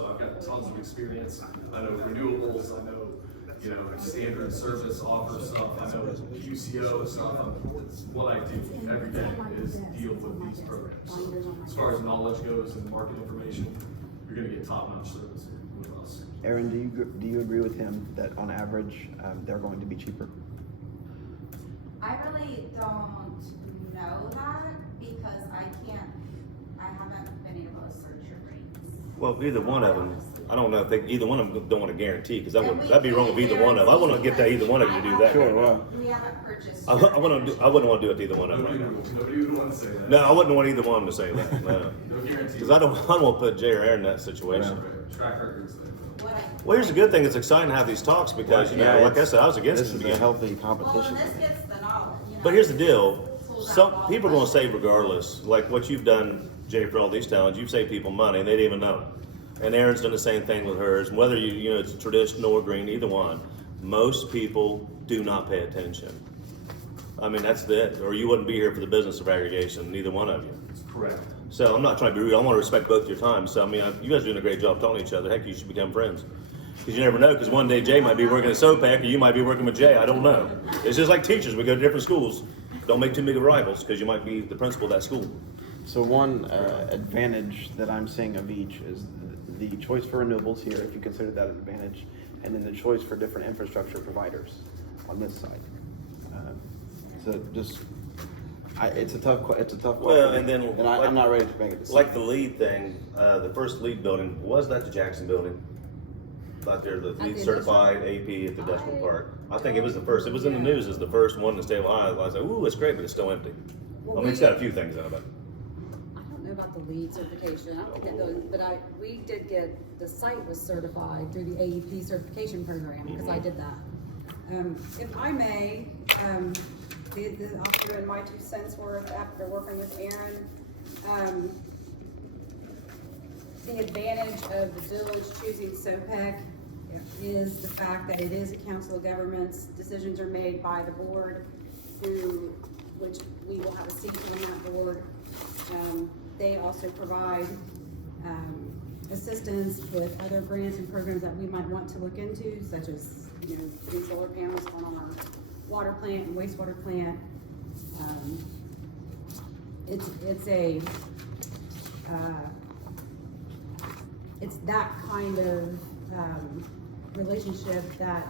So I've got tons of experience. I know renewables, I know, standard service offer stuff, I know QCO stuff. It's what I do every day is deal with these programs. So as far as knowledge goes and market information, you're gonna get top-notch service with us. Aaron, do you agree with him that on average they're going to be cheaper? I really don't know that because I haven't been able to search your rates. Well, either one of them, I don't know if either one of them don't want to guarantee, because And that'd be wrong with either one of them. I wouldn't get that either one of you to do that. Sure, well. We haven't purchased. I wouldn't want to do it to either one of them right now. Nobody would want to say that. No, I wouldn't want either one to say that, no. No guarantee. Because I don't want to put Jay or Aaron in that situation. Track records. Well, here's the good thing, it's exciting to have these talks because, like I said, I was against This it is again. a healthy Well, competition. and this gets the knowledge. But here's the deal, some people are going to save regardless. Like what you've done, Jay, for all these towns, you've saved people money and they didn't even know. And Aaron's done the same thing with hers. Whether it's traditional or green, either one, most people do not pay attention. I mean, that's it. Or you wouldn't be here for the business of aggregation, neither one of you. That's correct. So I'm not trying to be rude. I want to respect both your time. So I mean, you guys are doing a great job talking to each other. Heck, you should become friends. Because you never know. Because one day Jay might be working at SOPAC, or you might be working with Jay. I don't know. It's just like teachers. We go to different schools. Don't make too many rivals, because you might be the principal of that school. So one advantage that I'm seeing of each is the choice for renewables here, if you consider that an advantage, and then the choice for different infrastructure providers on this side. So just, it's a tough question. Well, and then I'm not ready to make a decision. Like the lead thing, the first lead building, was that the Jackson building? Out there, the lead certified AP at the Industrial Park. I think it was the first. It was in the news as the first one in the state of Ohio. I was like, ooh, it's great, but it's still empty. I mean, it's got a few things in it, but. I don't know about the LEED certification. I don't think those, but we did get, the site was certified through the AEP certification program, because I did that. If I may, I'll throw in my 2 cents worth after working with Aaron. The advantage of the village choosing SOPEC is the fact that it is a council of governments. Decisions are made by the board, through which we will have a seat on that board. They also provide assistance with other grants and programs that we might want to look into, such as, putting solar panels on our water plant and wastewater plant. It's that kind of relationship that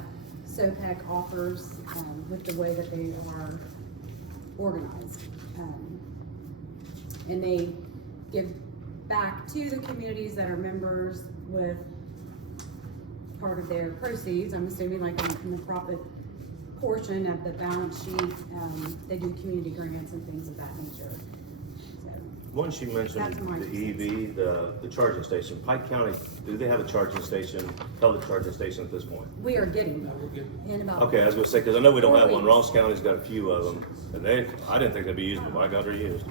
SOPEC offers with the way that they are organized. And they give back to the communities that are members with part of their proceeds. I'm assuming like in the profit portion of the balance sheet, they do community grants and things of that nature. Once you mentioned That's my the 2 EV, the charging station, Pike County, do they have a charging station, public charging station at this point? We are getting them in about. Okay, I was gonna say, because I know we don't 4 have one. weeks. Ross County's got a few of them, and I didn't think they'd be used, but my God, they're used.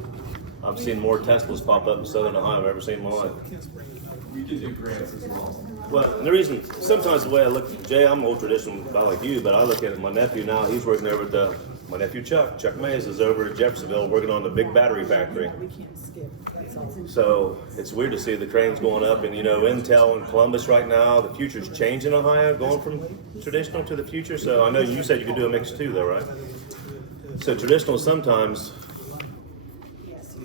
I've seen more Teslas pop up in Southern Ohio I've ever seen in my life. We can do grants as well. Well, and the reason, sometimes the way I look at Jay, I'm old traditional, not like you, but I look at my nephew now, he's working over at my nephew Chuck Mays is over at Jeffersonville working on the big battery factory. So it's weird to see the cranes going up, and Intel in Columbus right now, the future's changing in Ohio, going from traditional to the future. So I know you said you could do a mix too though, right? So traditional sometimes,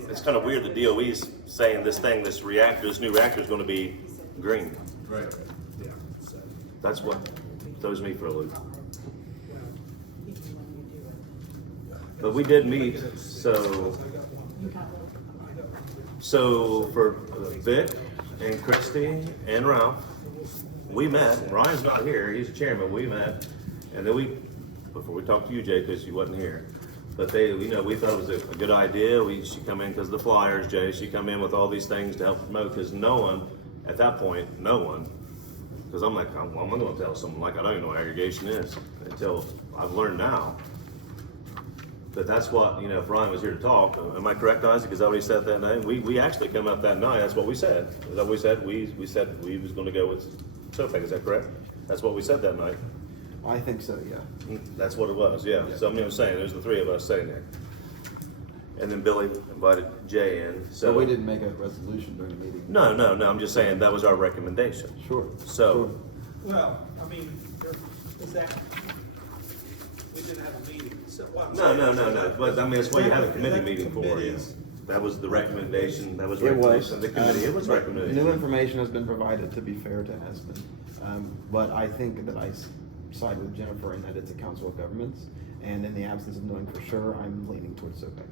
it's kind of weird the DOE's saying this new reactor is going to be green. Right. Yeah. That's what throws me for a loop. But we did meet, so for Vic and Christy and Ralph, we met. Ryan's not here, he's the chairman, we met. And then before we talked to you, Jay, because you wasn't here, but we thought it was a good idea. She come in because of the flyers, Jay. She come in with all these things to help promote, because no one, at that point, because I'm like, I'm going to tell someone like I don't even know what aggregation is until I've learned now. But that's what, if Ryan was here to talk, am I correct, Isaac? Is that what he said that night? We actually come up that night, that's what we said. Is that what we said? We said we was going to go with SOPEC, is that correct? That's what we said that night. I think so, yeah. That's what it was, yeah. So I'm saying, there's the 3 of us sitting there. and then Billy invited Jay in, so. So we didn't make a resolution during the meeting. No, I'm just saying that was our recommendation. Sure. So- Sure. Well, I mean, is that, we didn't have a meeting, so what I'm No, saying- but I mean, that's what you have a Is committee that meeting for, committee's- yes. That was the recommendation, that was It was. recommendation of the committee, it was New recommendation. information has been provided, to be fair to Aspen. But I think that I side with Jennifer in that it's a council of governments. And in the absence of knowing for sure, I'm leaning towards SOPEC.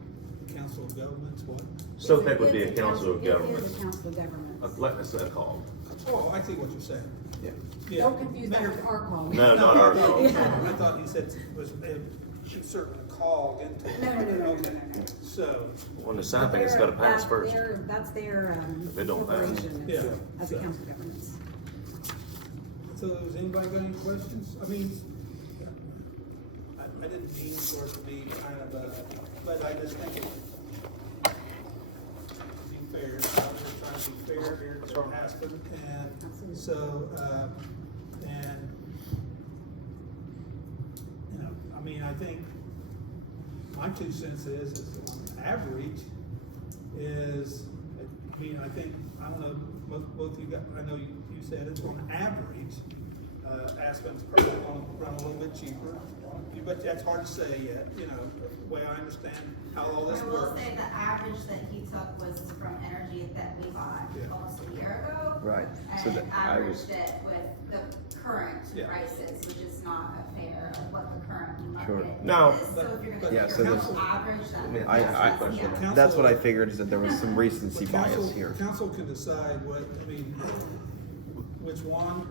Council of Governments, what? SOPEC would be a It's council of It is governments, a council of governments. like I said, called. Oh, I see what you're saying. Yeah. Yeah. Don't confuse that Mayor- with our call. No, not our call. I thought he said she certainly called into it. No. Okay. So, On the sign thing, it's gotta pass first. That's their, If it don't pass. corporation Yeah. as a council of governments. so has anybody got any questions? I mean, I didn't mean for it to be kind of but I just think it, to be fair, we're trying to be fair here to Aspen, and so, and, you know, I mean, I think my 2 cents is on average is, I mean, I think, I don't know, both you got, I know you said it's on average, Aspen's probably gonna run a little bit cheaper, but that's hard to say yet, you know, the way I understand how all this I will works. say the average that he took was from energy that we bought Yeah. almost a year ago. Right. So And that I was- averaged it with the current Yeah. prices, which is not a fair of what the current Sure. market No. is. So if you're But- gonna Yeah, take so your this- council average, then mean, yeah. That's what I figured, is that there was some recency But bias council- here. Council can decide what, I mean, which one,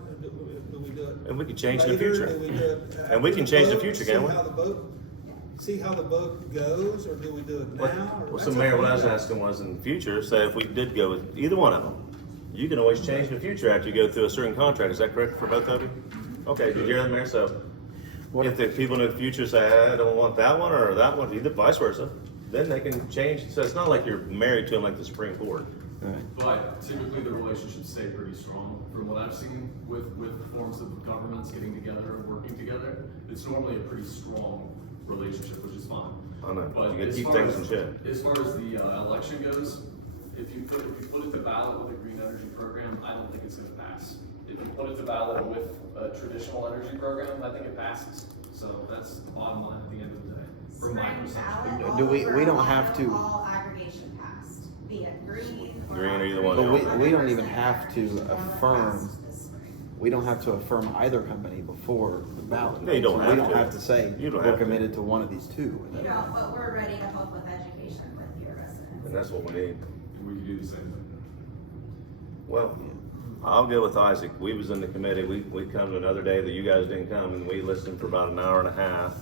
do we do it? And we can change in the later? future. Do we do it And we after can the change the vote? future, See can't we? how the vote, see how the vote goes, or do we do it now? or- Well, so that's Mayor, up what to I was you. asking was in the future, say if we did go with either one of them, you can always change in the future after you go through a certain contract, is that correct for both of you? Okay, did you hear that, Mayor? So if the people in the future say, I don't want that one or that one, either vice versa, then they can change, so it's not like you're married to them like the Supreme Court. Right. But typically, the relationships stay pretty strong. From what I've seen with forms of governments getting together and working together, it's normally a pretty strong relationship, which is fine. I know, But you gotta as keep far things as- in check. As far as the election goes, if you put it to ballot with a green energy program, I don't think it's gonna pass. If you put it to ballot with a traditional energy program, I think it passes. So that's the bottom line at the end of the day, from my Spring perception. ballot, Do we- all we don't over have to- All aggregation passed, be it green or. Green or either not one. green, But we don't even 100% have to aggregation ballot affirm- passed this spring. We don't have to affirm either company before the ballot. No, you don't So have We don't to. have to say, You don't we're have to. committed to one of these two. You know, but we're ready to help with education with your residents. And that's what we need. We could do the same thing. Well, I'll go with Isaac. We was in the committee. We come to another day that you guys didn't come and we listened for about an hour and a half.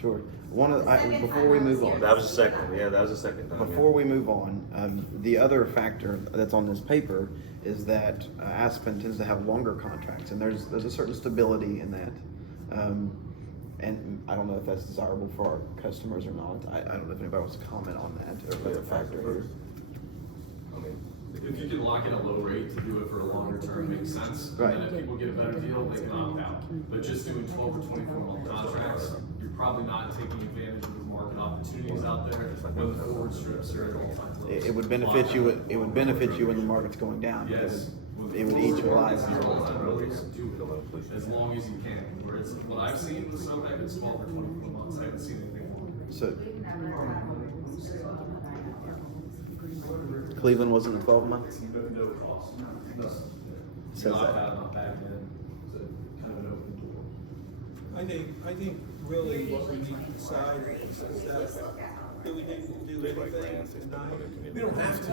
Sure. Second Before time we I was move here. on. That was the second, yeah, that was the second time. yeah. Before we move on, the other factor that's on this paper is that Aspen tends to have longer contracts, and there's a certain stability in that. And I don't know if that's desirable for our customers or not. I don't know if anybody wants to comment on that, or that's a factor here. I mean, If you can lock in a low rate to do it for a longer term, makes sense. Right. And then if people get a better deal, they can opt out. But just doing 12 or 24-month contracts, you're probably not taking advantage of the market opportunities out there when the forward strips are at all-time lows. It would benefit you, when the market's going down, because it would equalize. Your all-time lows, do it as long as you can. Where it's, what I've seen with SOPEC is 12 or 24 months, I haven't seen anything more. So We've never had a. Cleveland wasn't a 12 month? No cost. Says Not that. bad, not bad, man. It's a kind of an open door. I think really what we need to decide is that, do we need to do anything tonight? We don't have to.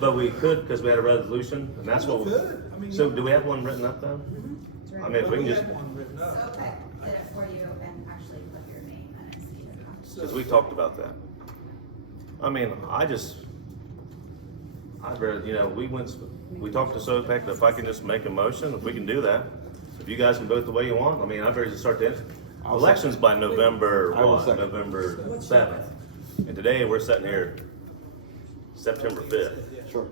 But we could, because we had a resolution, and that's what. We could. I mean, So do we have one written up though? I mean, if we can just, had one written up. SOPEC did it for you and actually put your name in it, so you didn't have to. because we talked about that. I mean, I'd rather, we talked to SOPEC, if I can just make a motion, if we can do that. If you guys can vote the way you want, I mean, I'd rather just start the elections by November, I will what, second. November 7th. And today, we're sitting here September 5th. Sure.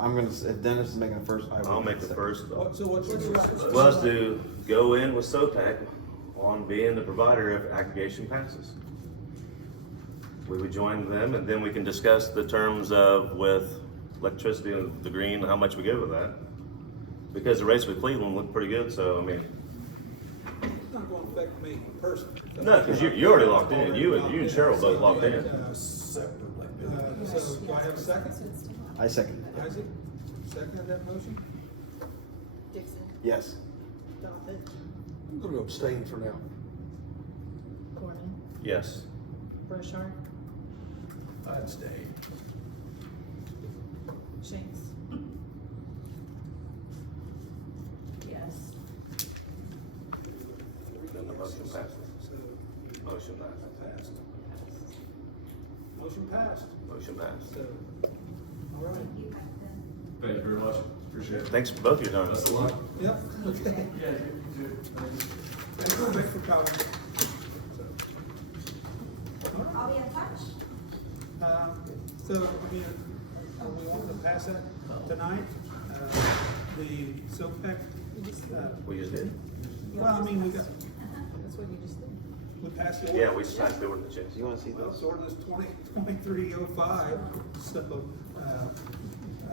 If Dennis is making a first, I will. I'll make the first. So what's your? Was to go in with SOPEC on being the provider if aggregation passes. we would join them, and then we can discuss the terms of with electricity and the green, how much we go with that. Because the rates with Cleveland look pretty good, so I mean, It's not gonna affect me personally. no, because you already locked in. You and Cheryl both locked in. So, do I have a second? I second. Isaac, second of that motion? Dixon, Yes. Donovan, I'm gonna abstain for now. Corman, Yes. Burchard, I'd stay. Shanks. Yes. Then the motion passes. So, Motion passes. motion passed, Motion passed. so, all right. Thank you, Piketon. Thank you very much. Appreciate it. Thanks for both your time. Best of luck. Yep, okay. Yeah, you too. Thanks. Thank you, Vic, for coming. So, all right. I'll be in touch. So, I mean, we want to pass that tonight, the SOPEC, We just did? well, I mean, we got, That's what you just did. we passed the Yeah, ordinance. we passed the ordinance, yes. Do you wanna see Well, this? it's ordinance 2305, so,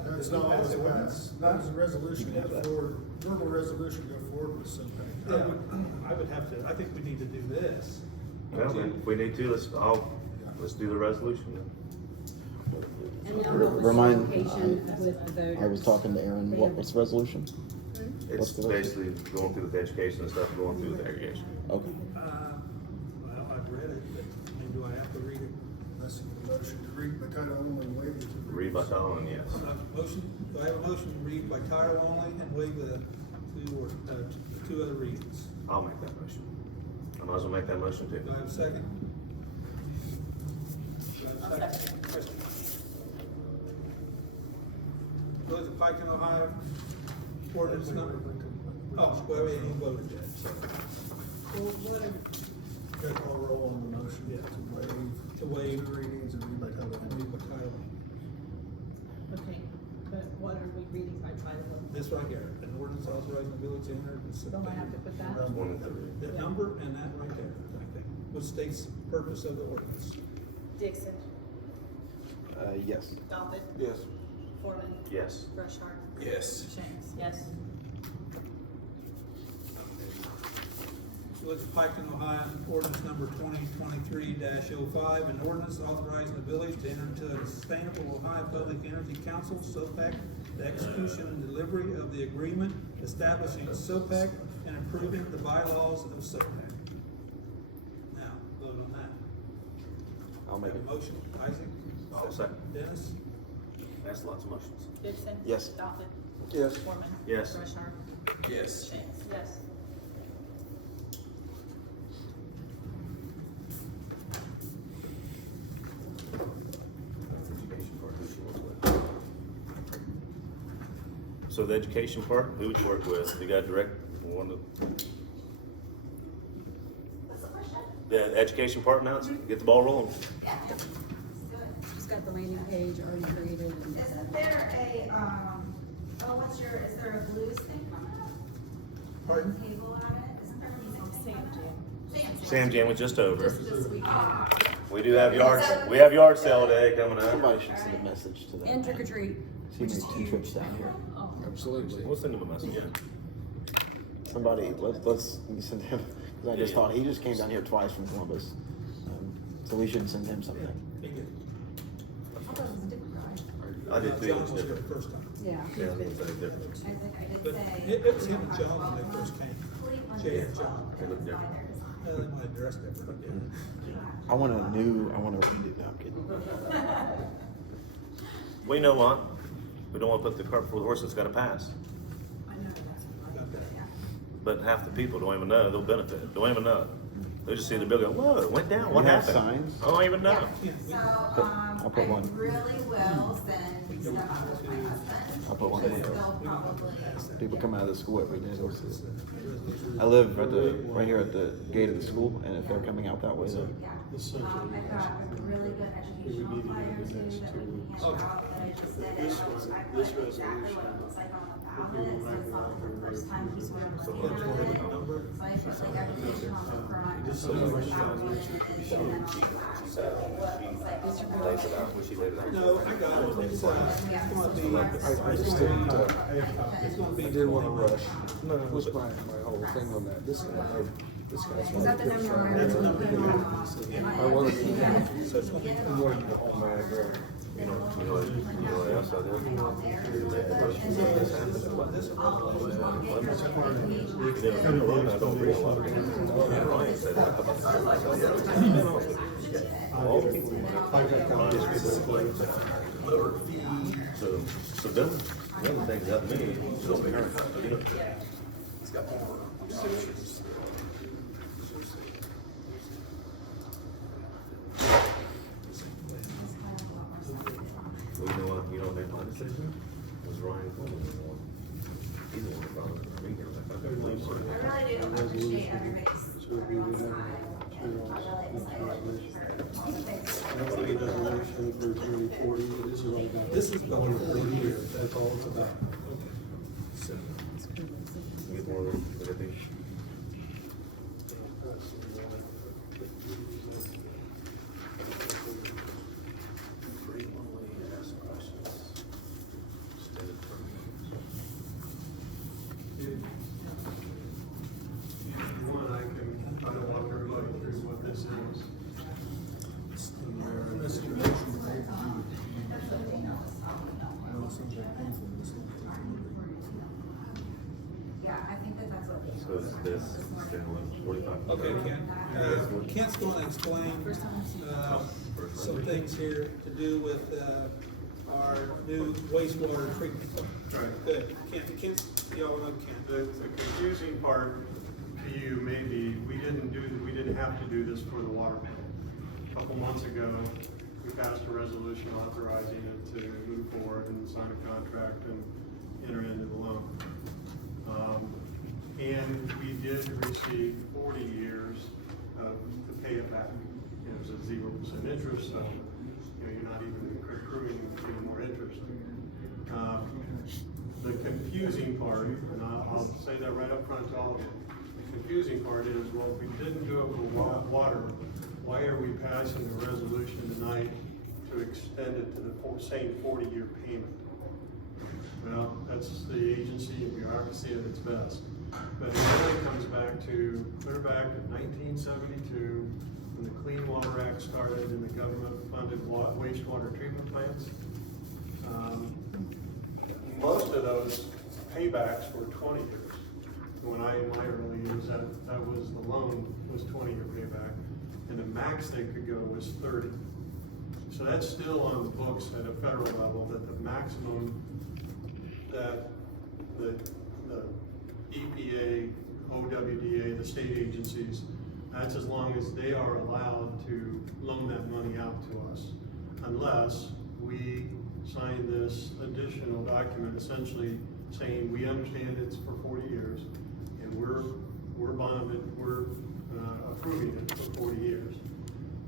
That's we not passed always the ordinance. passed. That was a resolution go forward, verbal resolution go forward with something. Yeah, I would have to, I think we need to do this. Well, then, if we need to, let's do the resolution then. And now Re- what was remind- certification with the voters? I was talking to Aaron, what's the resolution? It's What's the- basically going through with the education and stuff, going through with the aggregation. Okay. Well, I've read it, but I mean, do I have to read it? That's the motion to read by title only and waive it to. Read by title and yes. Motion, do I have a motion to read by title only and waive the two other readings? I'll make that motion. I might as well make that motion too. Do I have a second? Do I have a second? Village of Piketon, Ohio, ordinance number, oh, well, we ain't even voted yet, so. Well, let him, got to call roll on the motion, Yeah. to To waive. two readings and read by title And only. read by title. Okay, but what are we reading by title? This right here, an ordinance authorizing the village to enter. Don't I have to put that? One and three. That number and that right there, I think, which states the purpose of the ordinance. Dixon, Yes. Donovan, Yes. Corman, Yes. Burchard, Yes. Shanks. Yes. Village of Piketon, Ohio, ordinance number 2023-05, an ordinance authorizing the village to enter into a Sustainable Ohio Public Energy Council, SOPEC, the execution and delivery of the agreement establishing SOPEC and approving the bylaws of SOPEC. Now, vote on that. I'll make Have it. a motion, Isaac? I'll second. Dennis? That's lots of motions. Dixon. Yes. Donovan, Yes. Corman. Yes. Burchard, Yes. Shanks. Yes. So the education part, who would you work with? You got direct, one of, What's the question? the education part now, get the ball rolling. Yeah, let's do it. She's got the landing page already created and. Isn't there a, is there a blues thing coming up? Pardon? Table at it, isn't there a music thing coming up? Sam Jam was just over. This weekend. We do have yard sale day coming up. Somebody should send a message to them. And trick or treat. He made 2 trips down here. Absolutely. We'll send him a message, yeah. Somebody, let's send him, because I just thought, he just came down here twice from Columbus. So we should send him something. He did. I thought it was a different guy. I did too, John it was was here different. the first time. Yeah. Yeah, it was very different. I think I did But say. it was him and John when they first came. Cleveland Jay is and John. They look different. Well, they might have dressed different, yeah. I want a redo, no, I'm kidding. We know what? We don't want to put the cart before the horse that's got to pass. Got that. But half the people don't even know they'll benefit. Don't even know. They just see the bill go, whoa, it went down. What You have happened? signs? I don't even know. Yeah, So, I'll put I one. really will send stuff out with my husband. I'll put one in Because there. they'll probably, People come out of the school every day, they'll see it. I live right here at the gate of the school, and if they're coming out that way, then yeah. I've got a really good educational flyer too that we can hand out that I just did. And I put exactly what it looks like on the back. with it, so it's not the first time he's sort of looking at it. So I feel like education on the front, just so much and then on the back. So it's like, it's really. No, I got it, it's gonna be, I just didn't, it's gonna I be. didn't wanna rush. Was my whole thing on that. This guy's. Is that the number? That's the number. I wanted to, I wanted to hold my, You know what else I did? I don't read a lot of it. Ryan said that. All people so them things up me, don't be hurt, you know. Well, you know what, you know, make my decision was Ryan Coleman. He's the one that brought it to me here. Like, I couldn't believe it. I really do appreciate everybody's everyone's time. And I'm really excited for all the things. This is going for 40 years, that's all it's about. Get more of them, look at these. One, I can try to walk everybody through what this is. Yeah, I think that that's what they. So is this, standalone, 45? Okay, Kent's gonna explain, some things here to do with, our new wastewater treatment. Right. Good, Kent, y'all know Kent. The confusing part to you may be, we didn't have to do this for the water bill. A couple months ago, we passed a resolution authorizing it to move forward and sign a contract and enter into the loan. And we did receive 40 years to pay it back. It was at 0% interest, so you're not even accruing any more interest. The confusing part, and I'll say that right up front to all of you, the confusing part is, well, if we didn't do it for water, why are we passing a resolution tonight to extend it to the same 40-year payment? Well, that's the agency and bureaucracy at its best. But it really comes back to, clear back to 1972, when the Clean Water Act started and the government funded wastewater treatment plants. Most of those paybacks were 20 years. When in my early years, that was, the loan was 20-year payback, and the max they could go was 30. So that's still on the books at a federal level, that the maximum that the EPA, OWDA, the state agencies, that's as long as they are allowed to loan that money out to us, unless we sign this additional document essentially saying we understand it's for 40 years and we're approving it for 40 years.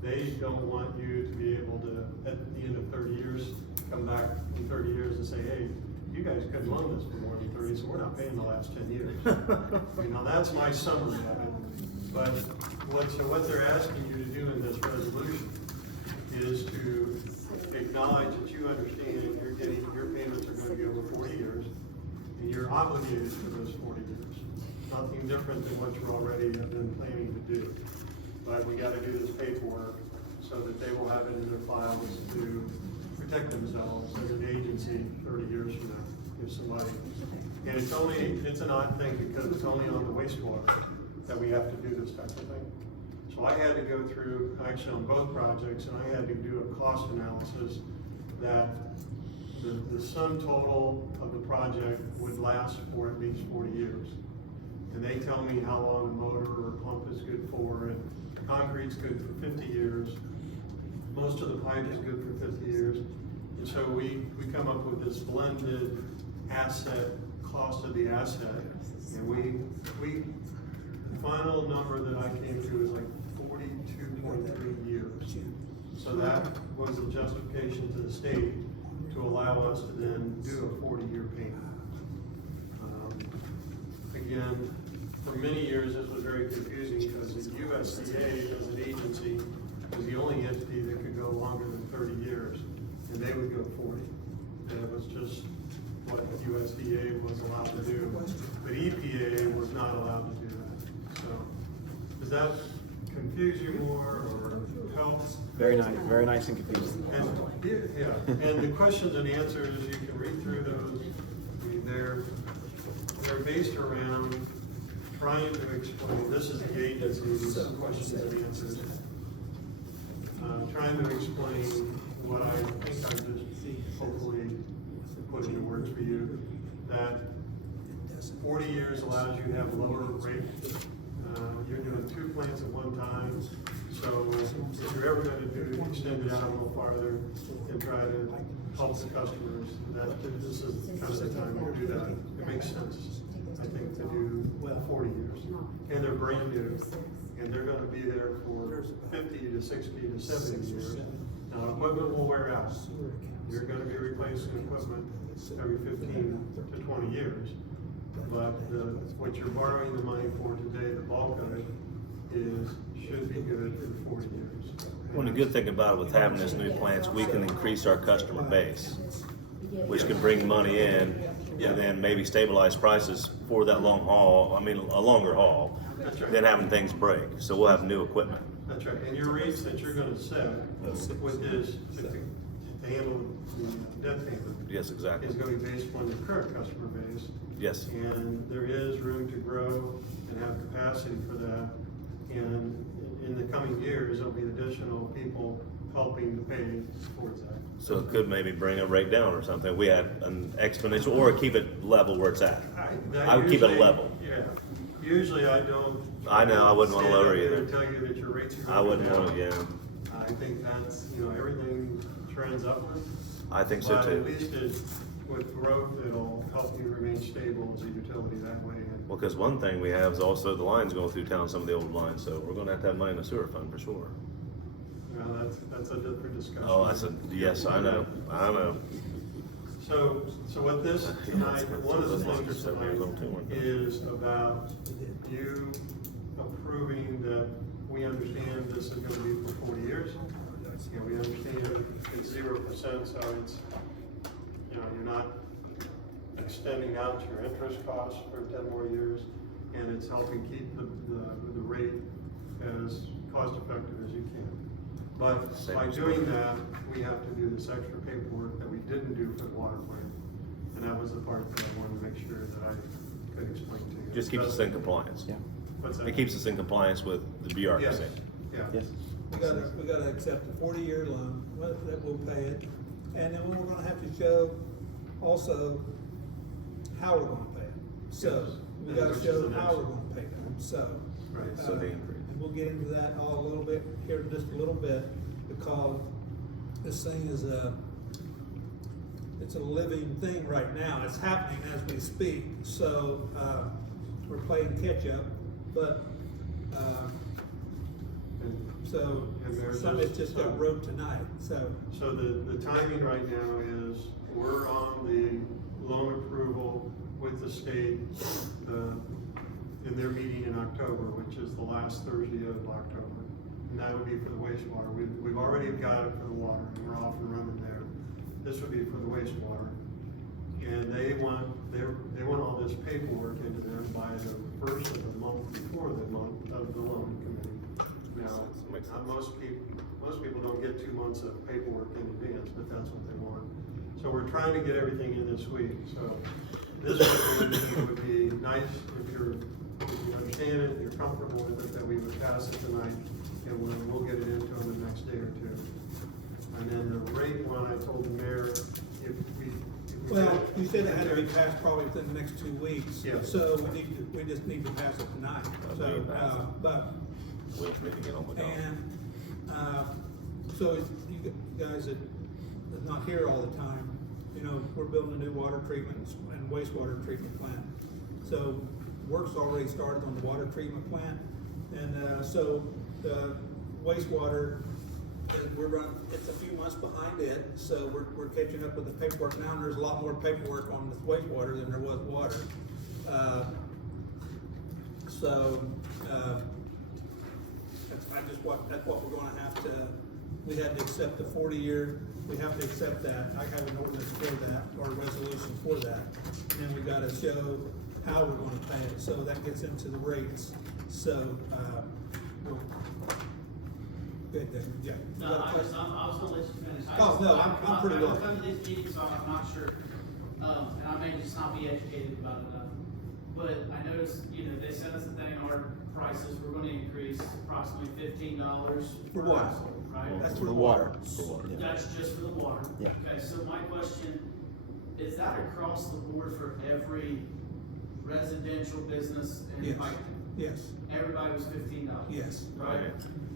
They don't want you to be able to, at the end of 30 years, come back in 30 years and say, hey, you guys couldn't loan this for more than 30, so we're not paying the last 10 years. You know, that's my summary of it. But what they're asking you to do in this resolution is to acknowledge that you understand your payments are going to be over 40 years, and you're obligated for those 40 years. Nothing different than what you already have been planning to do. But we got to do this paperwork so that they will have it in their files to protect themselves as an agency 30 years from now, if somebody. And it's an odd thing because it's only on the wastewater that we have to do this type of thing. So I had to go through, actually on both projects, and I had to do a cost analysis that the sum total of the project would last for at least 40 years. And they tell me how long a motor or pump is good for, and concrete's good for 50 years. Most of the pipe is good for 50 years. And so we come up with this blended asset, cost of the asset. And the final number that I came to is like 42.3 years. So that was the justification to the state to allow us to then do a 40-year payment. again, for many years, this was very confusing because the USDA as an agency was the only entity that could go longer than 30 years, and they would go 40. And it was just what USDA was allowed to do, but EPA was not allowed to do that. So, does that confuse you more or help? Very nice and confusing. And, yeah, and the questions and answers, you can read through those. I mean, they're based around trying to explain, this is the agency's questions and answers. Trying to explain what I think I just hopefully put into words for you, that 40 years allows you to have lower rate. You're doing 2 plants at one time, so if you're ever going to extend it out a little farther and try to help the customers, this is kind of the time to do that. It makes sense, I think, to do 40 years. And they're brand new, and they're going to be there for 50 to 60 to 70 years. Now, equipment will wear out. You're going to be replacing equipment every 15 to 20 years. But what you're borrowing the money for today, the bulk of it, should be good for 40 years. Well, the good thing about it with having this new plants, we can increase our customer base, which can bring money in and then maybe stabilize prices for that long haul, I mean, a longer haul, than having things break. So we'll have new equipment. That's right, and your rates that you're gonna set with this, to handle the debt payment. Yes, exactly. Is gonna be based on your current customer base. Yes. And there is room to grow and have capacity for that. And in the coming years, there'll be additional people helping to pay towards that. So it could maybe bring a rate down or something. We had an exponential, or keep it level where it's at. I would keep it level. Yeah, usually I don't. I know, I wouldn't want to lower stand up there either. and tell you that your rates are going I wouldn't down. want to, yeah. I think that's, everything trends upward. I think so But at too. least with growth, it'll help you remain stable as a utility that way. Well, because one thing we have is also the lines going through town, some of the old lines, so we're gonna have to have money in the sewer fund for sure. That's a different discussion. Oh, yes, I know. So what this tonight, one of the Those things lockers that were a little too tonight is about you approving that we understand this is gonna be for 40 years. And we understand it's 0%, so it's, you're not extending out your interest costs for 10 more years, and it's helping keep the rate as cost effective as you can. But by doing that, we have to do this extra paperwork that we didn't do for the water plant. And that was the part that I wanted to make sure that I could explain to you. Just keeps us in compliance. Yeah. What's that? It keeps us in compliance with the bureaucracy. Yeah. Yes. We gotta accept a 40-year loan, that we'll pay it, and then we're gonna have to show also how we're gonna pay it. So, we gotta Which is show the how next we're gonna pay them, so. Right, so the increase. And we'll get into that all a little bit, here in just a little bit, because this thing is it's a living thing right now, it's happening as we speak, so, we're playing catch up, but, so, And there's some of it just got wrote tonight, so. So the timing right now is, we're on the loan approval with the state, in their meeting in October, which is the last Thursday of October. And that would be for the wastewater. We've already got it for the water, and we're off and running there. This would be for the wastewater. And they want all this paperwork into them by the first of the month before the month of the loan committee. Now, most people don't get 2 months of paperwork in advance, but that's what they want. So we're trying to get everything in this week, so this would be nice if you understand it, if you're comfortable with it, that we would pass it tonight, and we'll get it into them the next day or two. And then the rate one, I told the mayor, if we Well, you said it had to be passed probably within the next 2 weeks. Yeah. So we just need to pass it tonight, so, but. We'll try to get on with it. And, so you guys that are not here all the time, we're building a new water treatment and wastewater treatment plant. So work's already started on the water treatment plant. And, so the wastewater, it's a few months behind it. So we're catching up with the paperwork now, and there's a lot more paperwork on this wastewater than there was water. So, that's what we're gonna have to, we had to accept the 40-year, we have to accept that. I have an ordinance for that, or a resolution for that. And then we gotta show how we're gonna pay it, so that gets into the rates. So, we'll, good, then, Jay. You No, got a I question? was gonna let you finish. Oh, no, I'm pretty well. I come to these meetings, so I'm not sure, and I may just not be educated about it enough. But I noticed, they sent us a thing, our prices were gonna increase approximately $15. For per what? household, Right? That's For for water. That's just for the water? Yeah. Okay, so my question, is that across the board for every residential business in Yes. Piketon? Yes, Everybody was $15? yes. Right?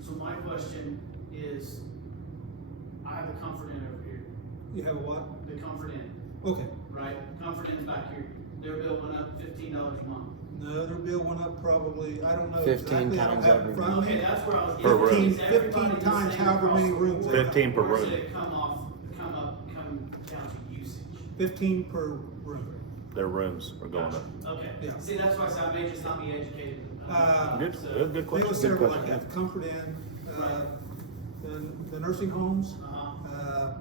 So my question is, I have the Comfort Inn over here, You have a what? the Comfort Inn, Okay. right? Comfort Inn's back here, their bill went up $15 a month. No, their bill went up probably, I don't know 15 exactly. I don't times have it in every front of me. Okay, that's where I was Per getting. room. Is everybody 15 the times same however across many the rooms board? they have. 15 per Or room. does it come down to usage? 15 per room. Their rooms are going up. Okay, Yeah. see, that's why I said I may just not be educated. Good, So- good They question. have several like that, Comfort Inn, Right. the nursing homes. Uh-huh.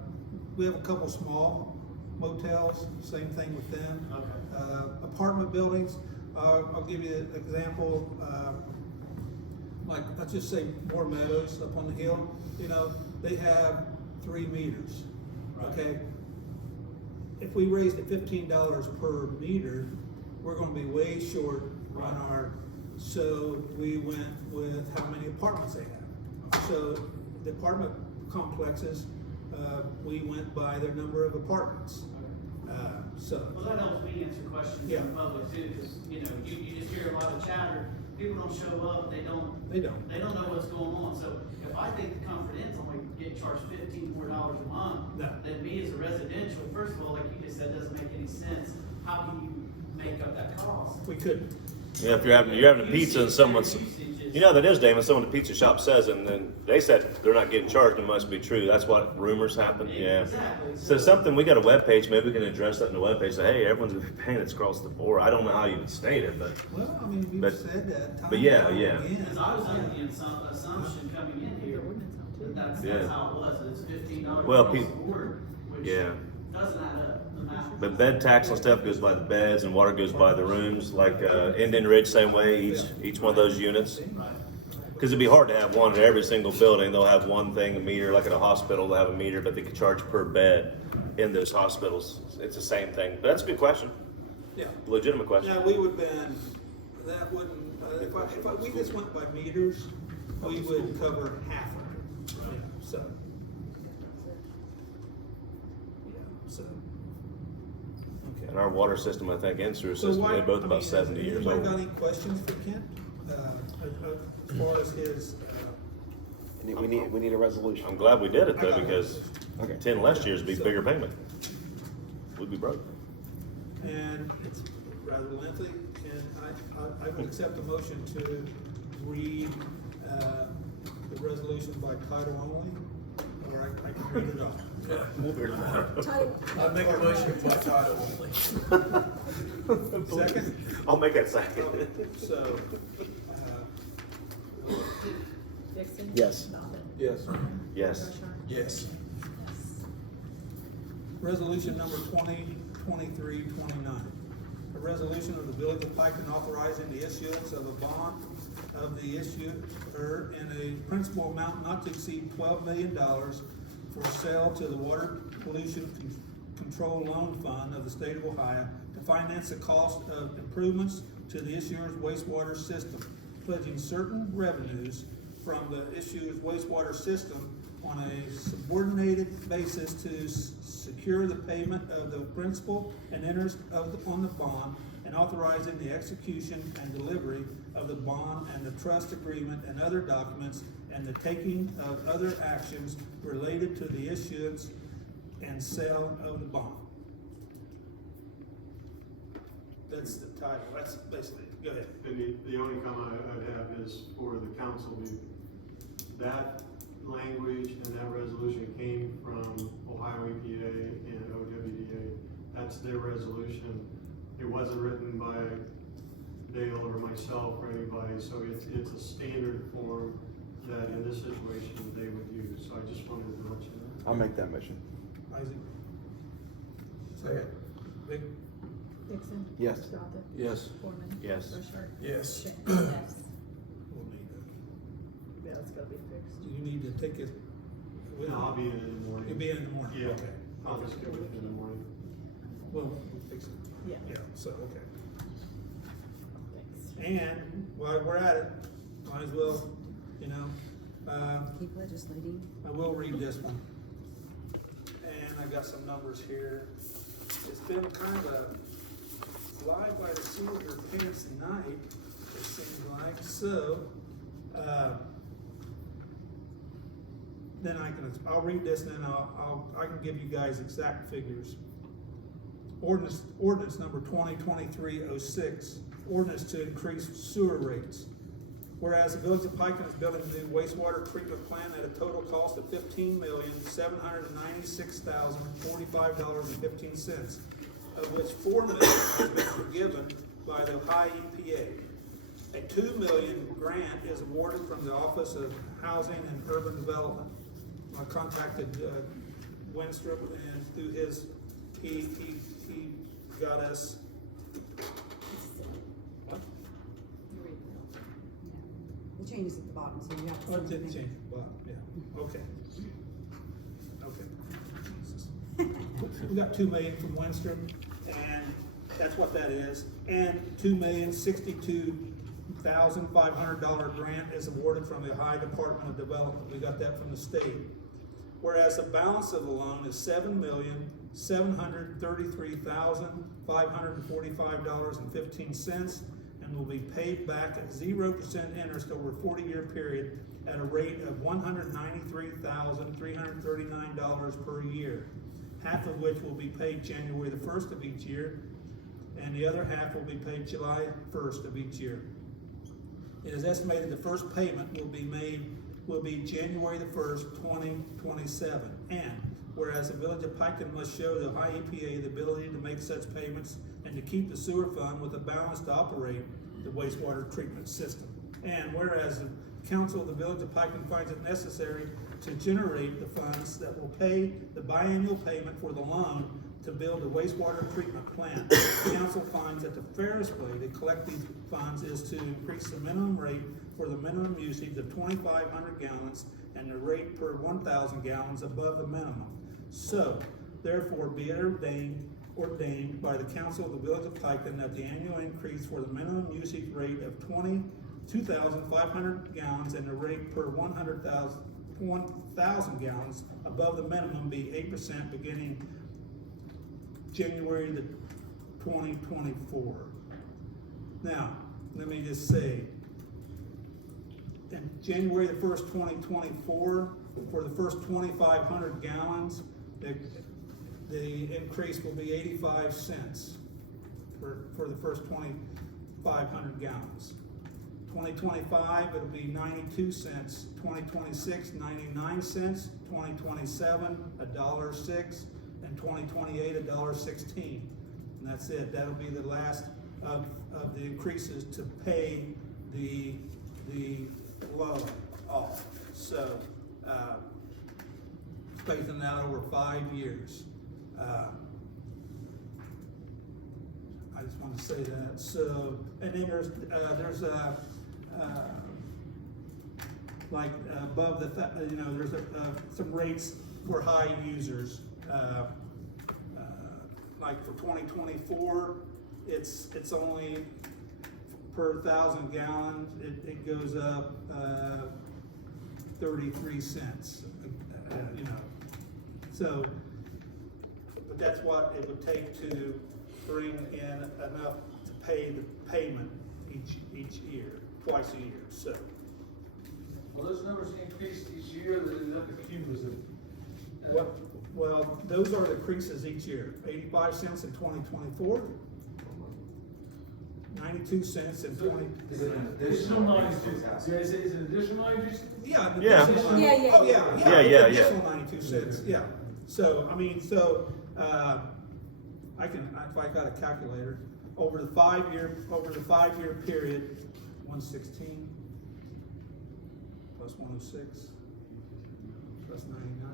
We have a couple small motels, same thing with them. Okay. Apartment buildings, I'll give you an example, like, let's just say Moore Meadows up on the hill, they have 3 meters, okay? If we raised it $15 per meter, we're gonna be way short on our, so we went with how many apartments they have. So the apartment complexes, we went by their number of apartments. Well, that helps me answer questions Yeah. in the public too, because, you just hear a lot of chatter, people don't show up, they don't They don't. know what's going on, so if I think the Comfort Inn's only getting charged $15 more a month, No. then me as a residential, first of all, like you just said, doesn't make any sense, how can you make up that cost? We couldn't. Yeah, if you're having a pizza and someone's, that is, Damon, someone at the pizza shop says, and then they said they're not getting charged, it must be true, that's what rumors happen, yeah. Exactly. So something, we got a webpage, maybe we can address that in the webpage, say, hey, everyone's paying it across the board, I don't know how you would state it, but, Well, I mean, we've But- said that time. but yeah, and yeah. time again. Because I was under the assumption coming in here, that that's Yeah. how it was, it's $15 Well, across the people- board, which yeah. doesn't add up, the math. But bed tax and stuff goes by the beds and water goes by the rooms, like, Indian Ridge, same way, each one of those units. Right. Cause it'd be hard to have one in every single building, they'll have one thing, a meter, like at a hospital, they'll have a meter, but they could charge per bed in those hospitals, it's the same thing, but that's a good question, Yeah. legitimate question. Now, we would been, that wouldn't, if we just went by meters, we would cover half of it. Yeah, so. Yeah, so. Okay. And our water system, I think, and sewer So system, why- they're both I about mean, 70 years Anybody old. got any questions for Kent? As far as his, We need a resolution. I'm glad we did it I though, got it. because Okay. 10 less years would be bigger payment. We'd be broke. and it's rather lengthy, and I would accept the motion to read, the resolution by title only, or I can read it off. I make a motion by title only. Second? I'll make that second. So, Dixon? Yes. Yes. Yes. Yes. resolution number 2023-29. A resolution of the Village of Piketon authorizing the issuance of a bond of the issuer in a principal amount not to exceed $12 million for sale to the Water Pollution Control Loan Fund of the State of Ohio to finance the cost of improvements to the issuer's wastewater system, pledging certain revenues from the issuer's wastewater system on a subordinated basis to secure the payment of the principal and interest on the bond, and authorizing the execution and delivery of the bond and the trust agreement and other documents, and the taking of other actions related to the issuance and sale of the bond. That's the title, that's basically, go ahead. And the only comment I'd have is for the council, that language and that resolution came from Ohio EPA and OWDA. That's their resolution. It wasn't written by Dale or myself or anybody, so it's a standard form that in this situation they would use, so I just wanted to let you know. I'll make that motion. Isaac? Second. Vic? Dixon? Yes. Stronda? Yes. Foreman? Yes. Burkhart? Yes. Shannon? Yes. We'll need Yeah, that's gotta be fixed. do you need to take it? No, I'll be in the morning. You'll be in the morning? Yeah, Okay. I'll just do it in the morning. Well, we'll fix it. Yeah. Yeah, so, okay. Thanks. And while we're at it, might as well, you know, Keep legislating. I will read this one. And I got some numbers here. It's been kind of a fly by the seat of your pants night, it seems like. So, then I'll read this and then I can give you guys exact figures. Ordinance number 2023-06, ordinance to increase sewer rates. Whereas the village of Piketon is building a new wastewater treatment plant at a total cost of $15,796,045.15, of which $4 million has been forgiven by the Ohio EPA. A $2 million grant is awarded from the Office of Housing and Urban Development. I contacted Winstrup, and through his, he got us. What? The changes at the bottom, so you have to. Oh, it didn't change, well, yeah, okay. Okay. Jesus. We got 2 million from Winstrup, and that's what that is, and $2,062,500 grant is awarded from the Ohio Department of Development. We got that from the state. Whereas the balance of the loan is $7,733,545.15, and will be paid back at 0% interest over a 40-year period at a rate of $193,339 per year, half of which will be paid January the 1st of each year, and the other half will be paid July 1st of each year. It is estimated the first payment will be January the 1st, 2027. And whereas the village of Piketon must show the Ohio EPA the ability to make such payments and to keep the sewer fund with a balance to operate the wastewater treatment system. And whereas the council of the village of Piketon finds it necessary to generate the funds that will pay the biannual payment for the loan to build a wastewater treatment plant, the council finds that the fairest way to collect these funds is to increase the minimum rate for the minimum usage of 2,500 gallons and the rate per 1,000 gallons above the minimum. So, therefore, be it ordained by the council of the village of Piketon that the annual increase for the minimum usage rate of 2,500 gallons and the rate per 1,000 gallons above the minimum be 8% beginning January the 2024. Now, let me just say, in January the 1st, 2024, for the first 2,500 gallons, the increase will be 85 cents for the first 2,500 gallons. 2025, it'll be 92 cents. 2026, 99 cents. 2027, $1.06. And 2028, $1.16. And that's it. That'll be the last of the increases to pay the loan off. So, phasing that over 5 years. I just want to say that. So, and then there's like above the, there's some rates for high users. Like for 2024, it's only per 1,000 gallons, it goes up 33 cents, So, but that's what it would take to bring in enough to pay the payment each year, twice a year, so. Well, those numbers increase each year, that is not cumulative. Well, those are the increases each year. 85 cents in 2024, 92 cents in 20. Is it an additional 92? Is it an additional 92? Yeah. Yeah. additional- Yeah, yeah, Oh, yeah. Yeah. Additional 92 cents, yeah. So, I mean, if I got a calculator, over the 5-year period, 116 plus 106 plus 99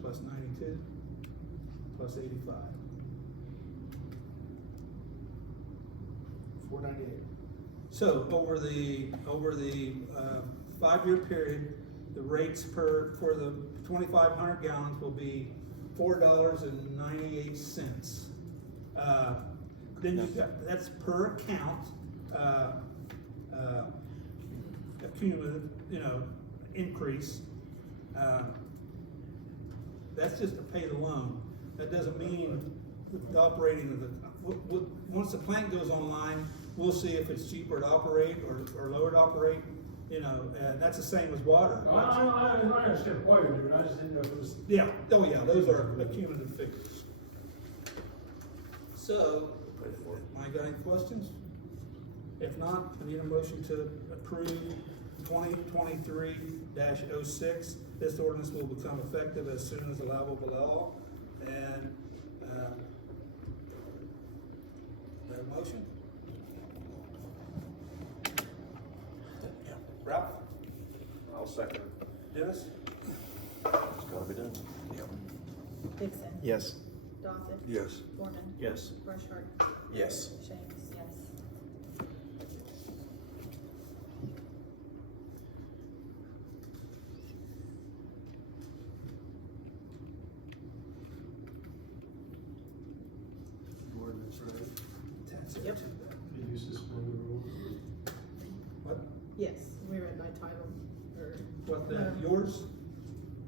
plus 92 plus 85. 498. So over the 5-year period, the rates for the 2,500 gallons will be $4.98. Then you got, that's per account, cumulative, increase. That's just to pay the loan. That doesn't mean the operating of the, once the plant goes online, we'll see if it's cheaper to operate or lower to operate, and that's the same as water. I understand why you're doing it, I just didn't know if it was. Yeah, oh yeah, those are cumulative figures. So, I got any questions? If not, I need a motion to approve 2023-06. This ordinance will become effective as soon as allowable by law. And, that motion? Ralph? I'll second. Dennis? It's gotta be done. Dixon. Yes. Dossett. Yes. Gorman. Yes. Rushart. Yes. Shanks. Yes. Ordinance, right? Yep. Did you suspend the rules? What? Yes, we read by title, or What, yours?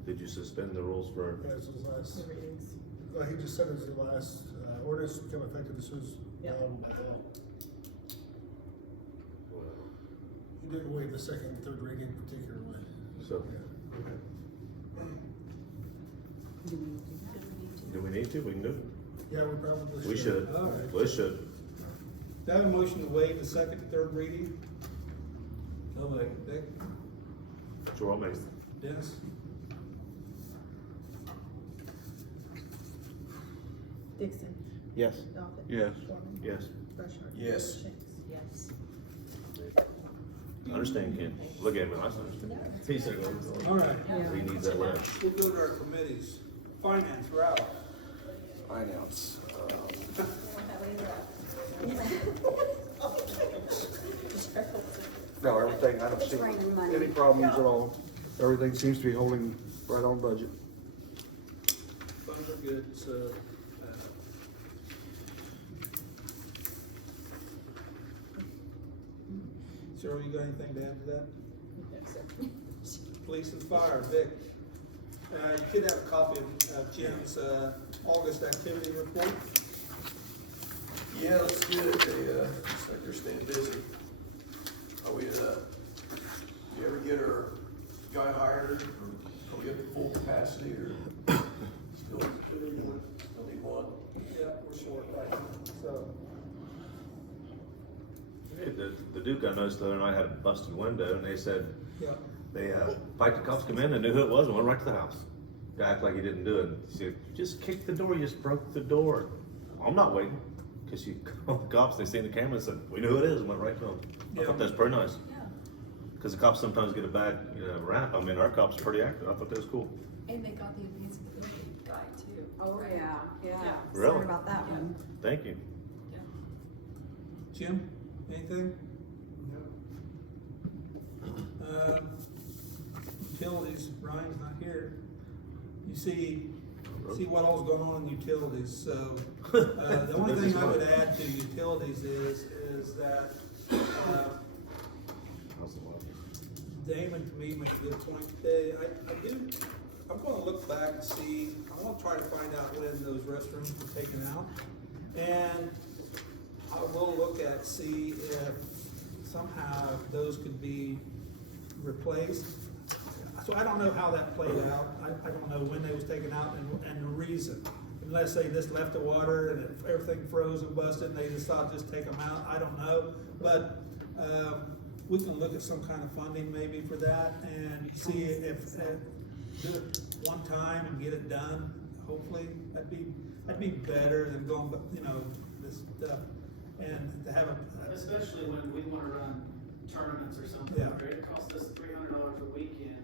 Did you suspend the rules for? That's his last, the readings. well, he just said it's the last, ordinance become effective as soon as, Yep. He didn't waive the second and third reading particularly. So, do we need to? We can do it. Yeah, we probably should. We should. All right. We should. Do I have a motion to waive the second and third reading? No way. Vic? Sure, I'll make it. Dennis? Dixon. Yes. Dossett. Yes. Gorman. Yes. Rushart. Yes. Shanks. Yes. I understand, Ken. Look at me, I understand. He said, All right. we need that letter. We'll go to our committees. Finance, Ralph. Finance. No, everything, I don't see raining money. any problems at all. Everything seems to be holding right on budget. Funds are good, so, Cheryl, you got anything to add to that? Police and fire, Vic. You should have a copy of Jim's, August activity report. Yeah, let's get it. Looks like they're staying busy. Are we, you ever get our guy hired, or are we at full capacity, or still need one? Yeah, we're short right now, so. Hey, the Duke I noticed the other night had a busted window, and they said, Yeah. they, Piketon cops come in and knew who it was and went right to the house. Guy acted like he didn't do it. He said, "You just kicked the door, you just broke the door." I'm not waiting, cause you called the cops, they seen the camera and said, "We knew who it is," and went right to them. I thought that was pretty nice. Yeah. Cause the cops sometimes get a bad, rap. I mean, our cops are pretty active. I thought that was cool. And they got the abuse of the building guy too. Oh, right? yeah. Really? Sorry about that one. Thank you. Jim, anything? Utilities, Ryan's not here. You see what all's going on in utilities, so, the only thing I would add to utilities is that, Damon to me made a good point today. I'm gonna look back and see, I wanna try to find out when those restrooms were taken out. And I will look at, see if somehow those could be replaced. So I don't know how that played out. I don't know when they was taken out and the reason. Unless they just left the water and everything froze and busted and they just thought just take them out, I don't know. But, we can look at some kind of funding maybe for that and see if, do it one time and get it done, hopefully. That'd be better than going, this stuff. And to have Especially when we wanna run tournaments or something, Yeah. right? It costs us $300 a weekend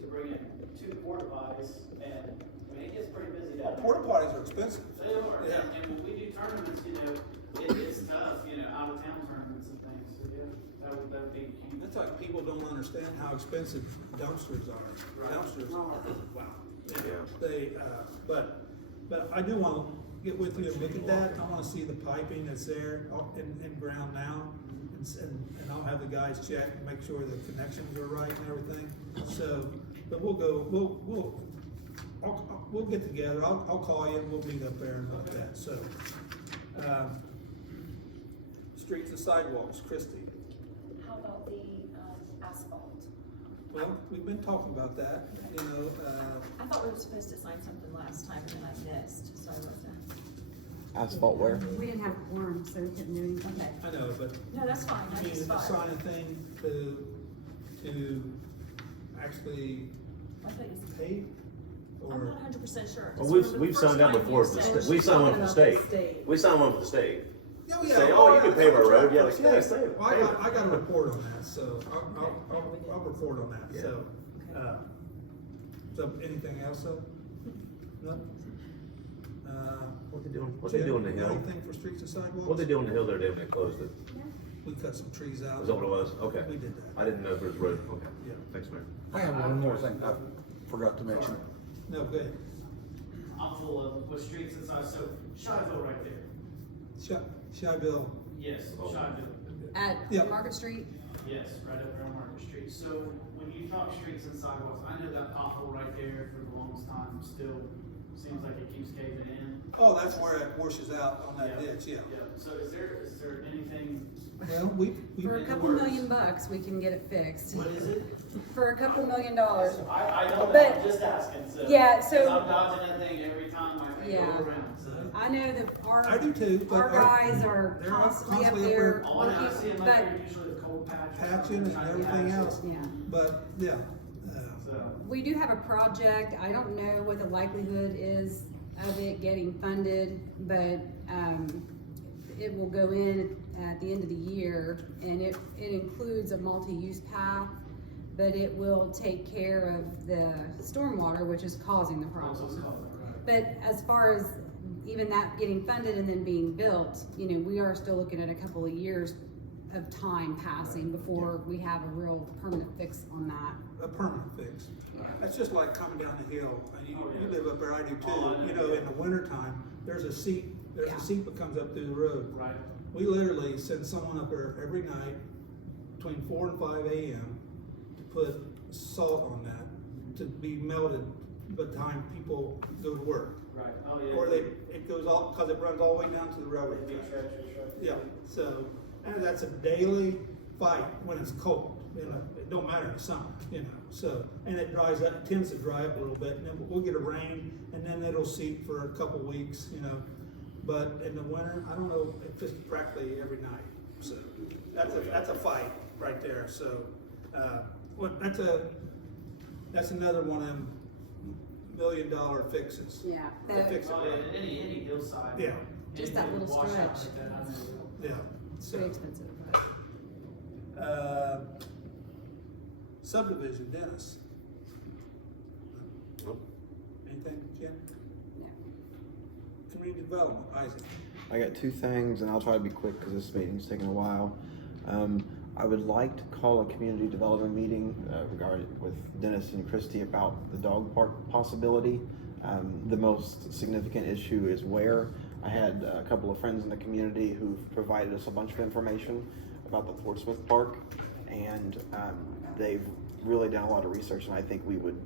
to bring in 2 porta potties, and, I mean, it gets pretty busy down there. porta potties are expensive. They are, Yeah. and when we do tournaments, it's tough, out of town tournaments and things, so yeah, that would be huge. That's like people don't understand how expensive dumpsters are. Right. Dumpsters are, wow. Yeah. They, but I do wanna get with you and look at that. I wanna see the piping that's there in ground now. And I'll have the guys check and make sure the connections are right and everything. So, but we'll get together. I'll call you and we'll meet up there and about that, so. Streets and sidewalks, Christie. How about the asphalt? Well, we've been talking about that, I thought we were supposed to sign something last time and then I missed, so I wasn't. Asphalt where? We didn't have a quorum, so we couldn't do anything. Okay. I know, but. No, that's fine, I I mean, just to sign thought. a thing to actually I thought you said. pay, I'm or, not 100% sure. Well, 'cause we've the signed first out time before you for the said- state. We signed one for the state. We signed one for the state. Say, oh, you can pave our road. Yeah, like, yeah, say it. Well, I got a report on that, so I'll report on that, so. So anything else, though? No? What they doing? What they doing in the hill? Anything for streets and sidewalks? What they doing in the hill there? They closed it. We cut some trees out. Is that what it was? Okay. We did that. I didn't know if it was road. Okay. Yeah. Thanks, Mayor. I have one more thing I forgot to mention. No, go ahead. I'm full of, with streets and such, so Shyville right there. Shyville, Yes, Oh. Shyville. At Yeah. Market Street, Yes, right up there on Market Street. So when you talk streets and sidewalks, I know that pothole right there for the longest time still seems like it keeps caving in. oh, that's where it washes out on that ditch, yeah. Yeah, so is there anything, Well, we. for a couple $1,000,000, we can get it fixed. what is it? For a couple $1,000,000. I don't know, But- I'm just asking, so. Yeah, so- 'Cause I'm dodging that thing every time I Yeah. go around, so. I know that I do too, but. our guys are they're constantly up constantly up there there All I know, I see them looking, up but, there usually with cold patch. or Patching something, and trying to everything patch it. else. yeah. But, yeah, So, We do have a project, I don't know what the likelihood is of it getting funded, but, it will go in at the end of the year, and it includes a multi-use path, but it will take care of the stormwater, which is causing the that's what's problem. called, right? But as far as even that getting funded and then being built, we are still looking at a couple of years of time passing before we have a real permanent fix on that. a permanent fix. That's just like coming down the hill, and you live up there, I do Oh, I too, know, yeah. in the wintertime, there's a seep Yeah. that comes up through the road. Right. We literally send someone up there every night between 4 and 5 a.m. to put salt on that, to be melted by the time people go to work. Right, oh, yeah. Or it goes all, cause it runs all the way down to the railroad Big track. stretches, right? Yeah, so, and that's a daily fight when it's cold, it don't matter in the summer, so, and it dries up, it tends to dry up a little bit, and then we'll get a rain, and then it'll seep for a couple weeks, but in the winter, I don't know, it's just practically every night, so, that's a fight right there, so, that's another one of them $1 million fixes. Yeah. To fix it Oh, right. yeah, any hillside. Yeah. Just that anything little washout stretch. like that, I know. Yeah. It's So, very expensive. Subdivision, Dennis. Nope. Anything, Ken? No. Community development, Isaac. I got 2 things, and I'll try to be quick because this meeting's taking a while. I would like to call a community development meeting with Dennis and Christie about the dog park possibility. The most significant issue is where. I had a couple of friends in the community who've provided us a bunch of information about the Portsmouth Park, and they've really done a lot of research, and I think we would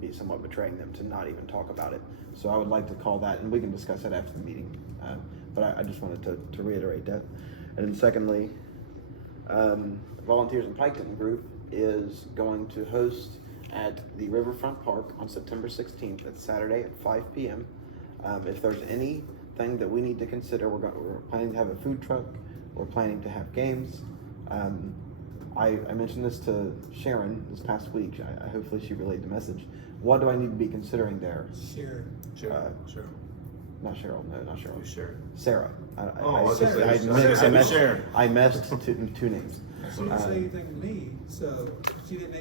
be somewhat betraying them to not even talk about it. So I would like to call that, and we can discuss that after the meeting. But I just wanted to reiterate that. And then secondly, Volunteers in Piketon group is going to host at the Riverfront Park on September 16th. It's Saturday at 5 p.m. If there's anything that we need to consider, we're planning to have a food truck. We're planning to have games. I mentioned this to Sharon this past week. Hopefully she relayed the message. What do I need to be considering there? Sharon. Sure. not Cheryl, no, not Cheryl. Who's Sharon? Sarah. Oh, I was gonna say, I was gonna say, who's Sharon? I messed two names. She didn't say anything to me, so she didn't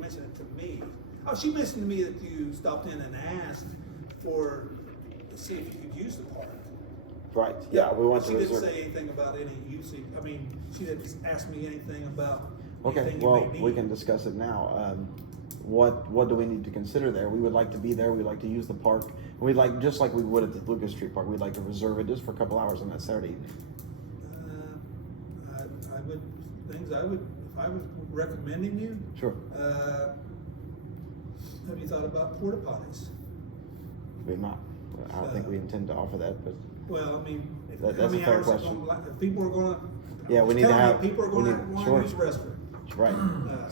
mention it to me. Oh, she mentioned to me that you stopped in and asked to see if you could use the park. Right, yeah, we want to She didn't reserve. say anything about any usage, I mean, she didn't ask me anything about Okay, anything you well, may we need. can discuss it now. What do we need to consider there? We would like to be there, we'd like to use the park. We'd like, just like we would at the Lucas Street Park, we'd like to reserve it just for a couple hours on that Saturday evening. If I was recommending you, Sure. have you thought about porta potties? We have not. I don't think we intend to offer that, but Well, I mean, That- how that's a many fair hours is it question. gonna, if people are gonna. Yeah, we just need to tell me have- People are we gonna need- wanna sure. use the restroom, right.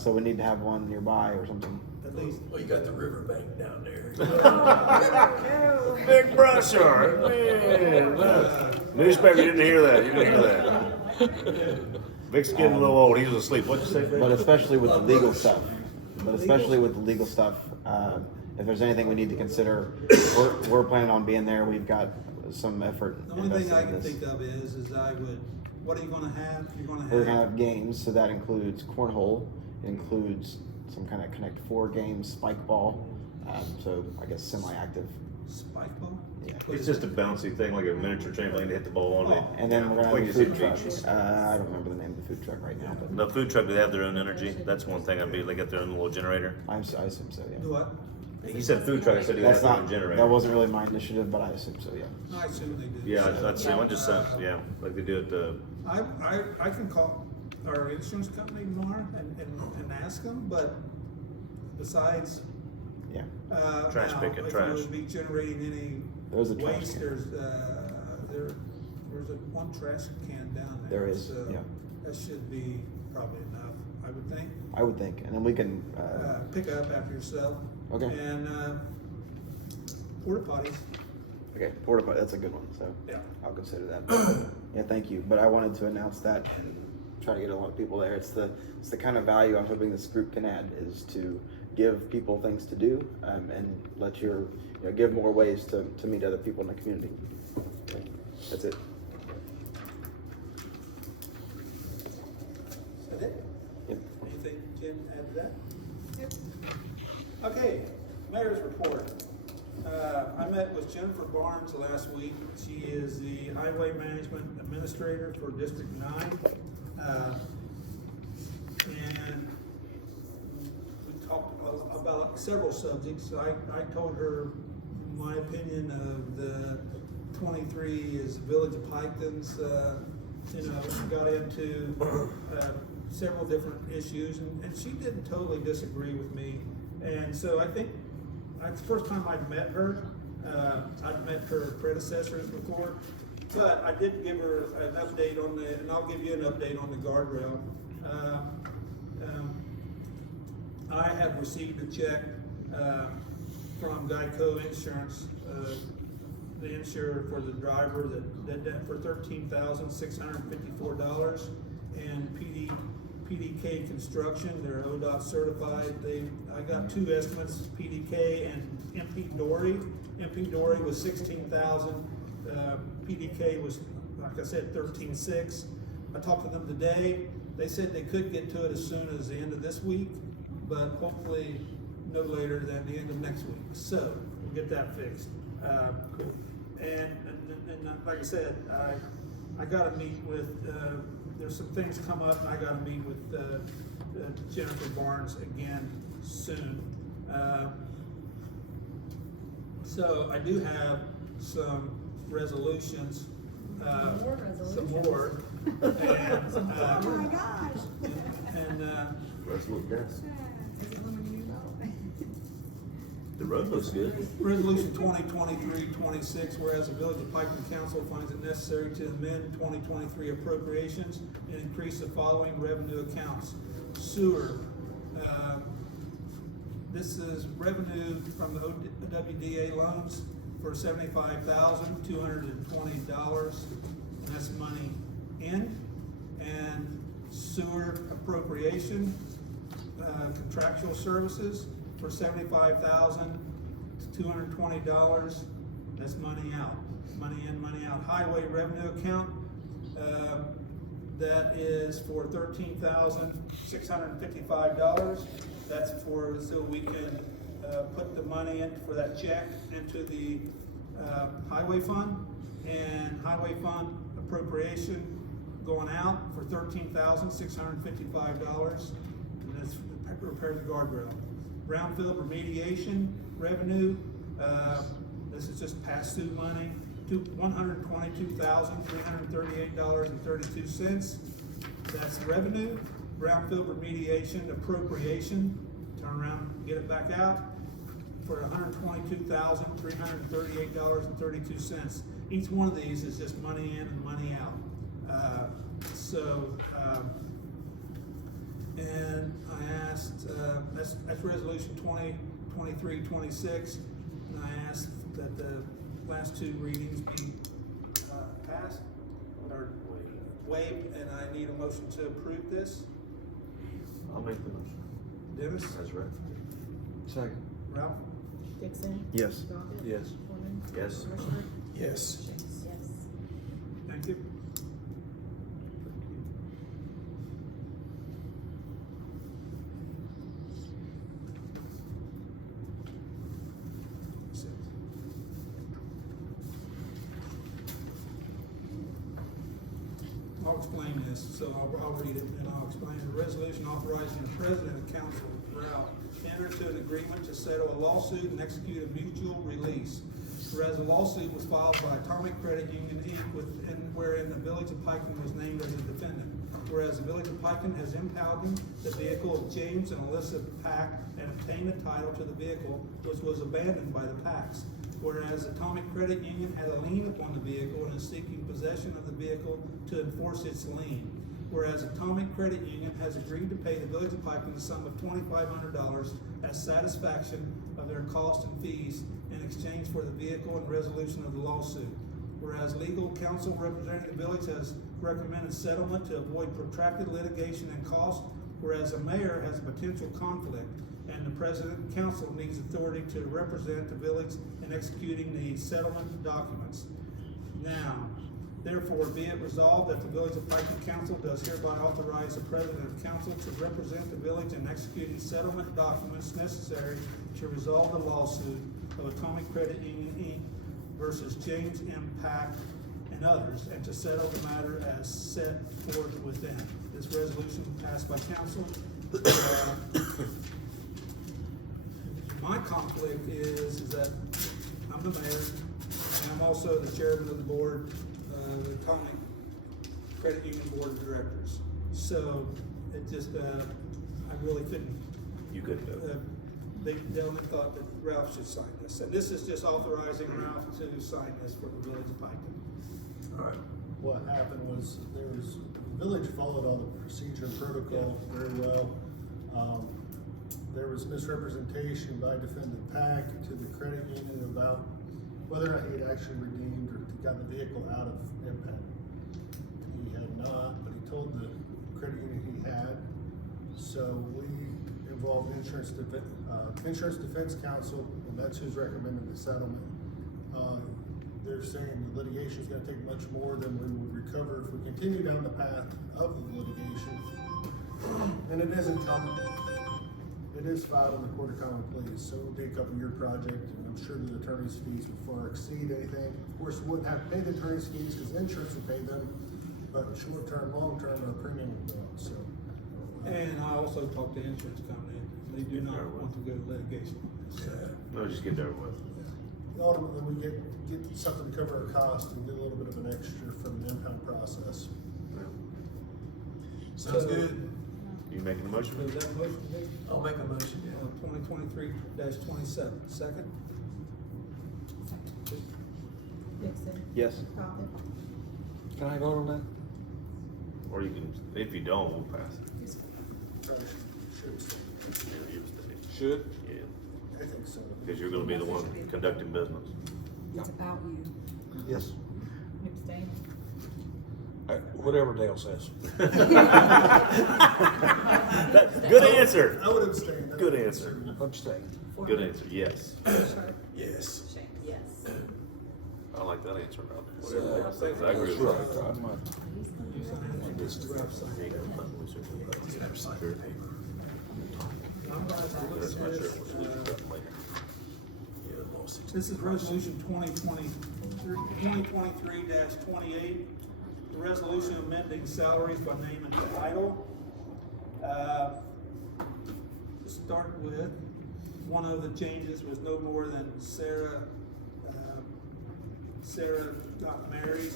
So we need to have one nearby or something. at least. Well, you got the riverbank down there. Big brush art, man. Newspaper, you didn't hear that, you didn't hear that. Vic's getting a little old, he was asleep, what'd you say, Vic? But especially with the legal stuff, if there's anything we need to consider, we're planning on being there. We've got some effort The only thing invested I in can this. think of is what are you gonna have? You're gonna We're gonna have games, so that includes cornhole, it includes some kind of Connect Four games, spike ball, so I guess semi-active. spike ball? Yeah. It's just a bouncy thing, like a miniature trampoline to hit the ball on it. And then we're gonna Like have you a food see truck. beaches. I don't remember the name of the food truck right now, but The food truck, do they have their own energy? That's one thing, they got their own little generator. I assume so, yeah. Do what? He said food truck, I said they have That's their own not, generator. that wasn't really my initiative, but I assume so, yeah. I assume they do. Yeah, that's, I just said, yeah, like they do at the, I can call our insurance company tomorrow and ask them, but besides, Yeah. Trash now, pickup, if trash. it would be generating There's a any trash waste, can. there's one trash can down there. There is, so yeah. That should be probably enough, I would think. I would think, and then we can, Pick up after yourself. Okay. And, porta potties, okay, porta potty, that's a good one, so yeah. I'll consider that. Yeah, thank you, but I wanted to announce that and try to get a lot of people there. It's the kind of value I'm hoping this group can add, is to give people things to do, and let give more ways to meet other people in the community. Okay, that's it. Is that it? Yep. Anything, Jim, add to that? Yep. Okay, mayor's report. I met with Jennifer Barnes last week. She is the Highway Management Administrator for District 9. And we talked about several subjects. I told her my opinion of the 23 is Village of Piketon's. Got into several different issues, and she didn't totally disagree with me. And so I think that's the first time I've met her. I've met her predecessors before, but I did give her an update on and I'll give you an update on the guardrail. I have received a check from Geico Insurance, the insurer for the driver that did that for $13,654, and PDK Construction, they're ODOT certified. I got two estimates, PDK and MP Dory. MP Dory was 16,000. PDK was, like I said, 13,600. I talked to them today. They said they could get to it as soon as the end of this week, but hopefully no later than the end of next week. So we'll get that fixed. And like I said, I got to meet with. There's some things come up, and I got to meet with Jennifer Barnes again soon. So I do have some resolutions. Some more. And, Oh my gosh. and let's look down. The road looks good. Resolution 2023-26, whereas the Village of Piketon Council finds it necessary to amend 2023 appropriations and increase the following revenue accounts. Sewer, this is revenue from the OWDA loans for $75,220, and that's money in. And sewer appropriation, contractual services for $75,220, that's money out. money in, money out. Highway revenue account, that is for $13,655. That's for, so we can, put the money in for that check into the, highway fund. And highway fund appropriation going out for $13,655. And that's to repair the guardrail. Brownfield remediation revenue, this is just pass-through money, $122,338.32. That's revenue. Brownfield remediation appropriation, turn around, get it back out for $122,338.32. Each one of these is just money in and money out. And I asked, that's resolution 2023-26, and I asked that the last two readings be passed or waived, and I need a motion to approve this. I'll make the motion. Dennis? That's right. Second. Ralph? Dixon? Yes. Bobbit? Yes. Woman? Yes. Marshall? Yes. Yes. Thank you. I'll explain this, so I'll read it and I'll explain it. A resolution authorizing the president of council, Ralph, enter into an agreement to settle a lawsuit and execute a mutual release. Whereas a lawsuit was filed by Atomic Credit Union Inc. Wherein the village of Piketon was named as a defendant. Whereas the village of Piketon has impounded the vehicle of James and Alyssa Pack and obtained the title to the vehicle, which was abandoned by the Packs. Whereas Atomic Credit Union had a lien upon the vehicle and is seeking possession of the vehicle to enforce its lien. Whereas Atomic Credit Union has agreed to pay the village of Piketon the sum of $2,500 as satisfaction of their costs and fees in exchange for the vehicle and resolution of the lawsuit. Whereas legal counsel representing the village has recommended settlement to avoid protracted litigation and cost, whereas the mayor has a potential conflict and the president and council needs authority to represent the village in executing the settlement documents. Now, therefore, be it resolved that the Village of Piketon Council does hereby authorize the president of council to represent the village in executing settlement documents necessary to resolve the lawsuit of Atomic Credit Union Inc. versus James M. Pack and others, and to settle the matter as set forth within. This resolution passed by council. My conflict is that I'm the mayor, and I'm also the chairman of the board, the Atomic Credit Union Board of Directors. So it just, I really couldn't. You couldn't do it. They only thought that Ralph should sign this. And this is just authorizing Ralph to sign this for the Village of Piketon. All right. What happened was the village followed all the procedure and protocol very well. There was misrepresentation by defendant Pack to the credit union about whether or not he had actually redeemed or got the vehicle out of impact. He had not, but he told the credit union he had. So we involved Insurance Defense Council, and that's who's recommending the settlement. They're saying the litigation is going to take much more than we would recover if we continue down the path of the litigation. And it isn't common. It is filed in the Court of Common Pleas, so it'll be a couple-year project, and I'm sure the attorney's fees will far exceed anything. Of course, we wouldn't have to pay the attorney's fees because insurance would pay them, but short-term, long-term, our premium will go up, so. And I also talked to the insurance company. They do not want to go to litigation. No, just get there with. Ultimately, we get something to cover our cost and get a little bit of an extra from the impound process. Sounds good. You making a motion? Is that a motion, Nick? I'll make a motion, yeah. 2023-27. Second? Dixon? Yes. Bobbit? Can I vote on that? Or you can, if you don't, we'll pass it. Probably should. Should? Yeah, I think so. because you're gonna be the one conducting business. It's about you. Yes. You abstain? Whatever Dale says. Good answer. I would abstain. Good answer. Abstain. Good answer, yes. Yes. Yes. I like that answer, Rob. So, I agree with that. You sign it, and this is Ralph signing it. I'm gonna look at this, this is resolution 2023-28, the resolution amending salaries by name and title. To start with, one of the changes was no more than Sarah got married,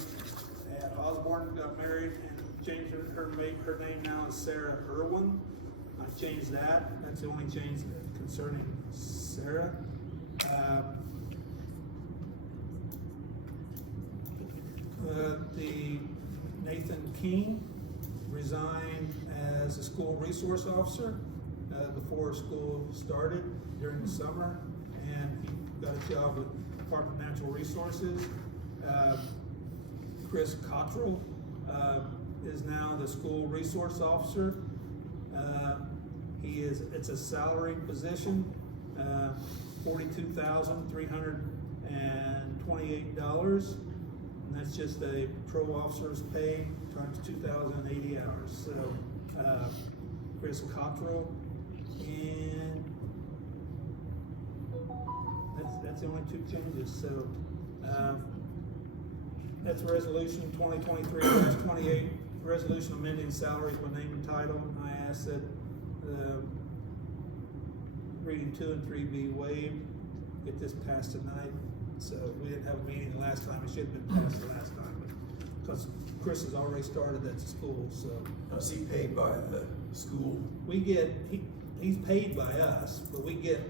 and Osborne got married, and changed her name now is Sarah Irwin. I changed that, that's the only change concerning Sarah. The Nathan King resigned as a school resource officer before school started during the summer, and he got a job with Department of Natural Resources. Chris Cottrell is now the school resource officer. It's a salaried position, $42,328, and that's just a patrol officer's pay times 2,080 hours. So, Chris Cottrell, and that's the only two changes. So, that's resolution 2023-28, resolution amending salaries by name and title. I ask that reading 2 and 3 be waived, get this passed tonight. So we didn't have a meeting the last time, it should have been passed the last time, because Chris has already started at the school, so. Is he paid by the school? He's paid by us, but we got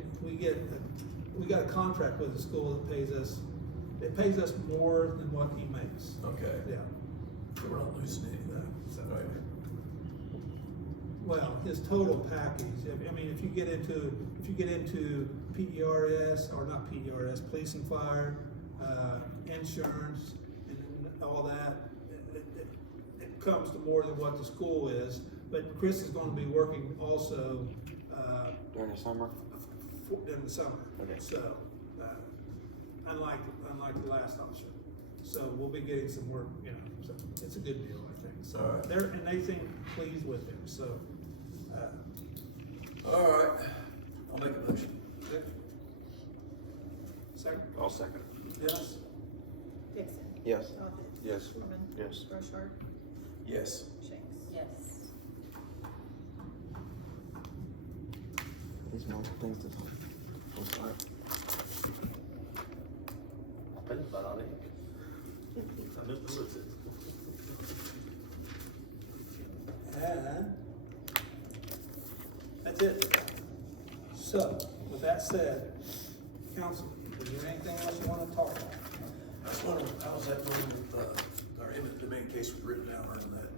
a contract with the school that pays us, it pays us more than what he makes. Okay. Yeah. So we're not losing any of that, is that right? Well, his total package, I mean, if you get into PERS, or not PERS, police and fire, insurance, and all that, it comes to more than what the school is. But Chris is gonna be working also, During the summer? in the summer. Okay. So, unlike the last officer. So we'll be getting some work, you know, so it's a good deal, I think. So, All right. and they seem pleased with him, so. All right, I'll make a motion. Second? I'll second. Yes? Dixon. Yes. Talbot. Yes. Mormon. Yes. Rochard. Yes. Shanks. Yes. These multiple things to talk. I'm sorry. That's about it. I missed the list. And that's it. So, with that said, council, is there anything else you want to talk about? I was wondering, how's that going with, our eminent domain case with Ritten Down on that,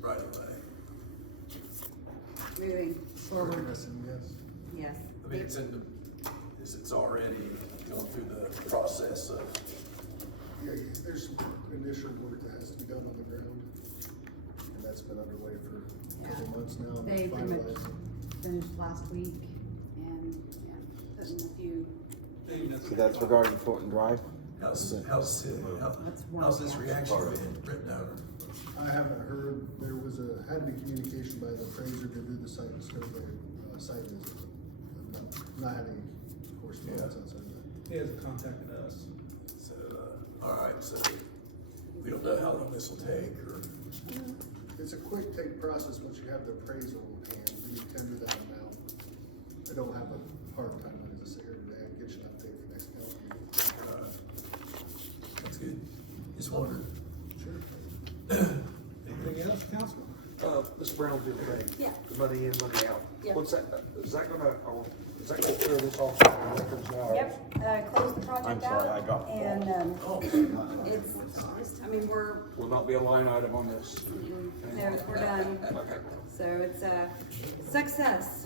right away? Moving forward, Yes. yes. I mean, it's it's already going through the process of, Yeah, there's some initial work that has to be done on the ground, and that's been underway for a couple months now. and They pretty much finalized. finished last week, and, putting a few, So that's regarding Thornton Drive? how's this That's reaction been written out? I haven't heard, there was had to be communication by the appraiser to do the site survey, site visit. Not having correspondence outside that. He hasn't contacted us. So, all right, so we don't know how long this will take, or, It's a quick take process once you have the appraisal in hand, when you tender that amount. I don't have a hard time, like I said here today, I'll get you an update for next council meeting. that's good. Just wondered. Sure. Anything else, Councilman? Ms. Brownfield, Yeah. the money in, money out. Yeah. What's that, is that gonna clear this off the records now? Yep, close the project I'm sorry, I out, dropped the ball. and, it's, I mean, Will not be a line item on this. no, we're done, Okay, so it's a success.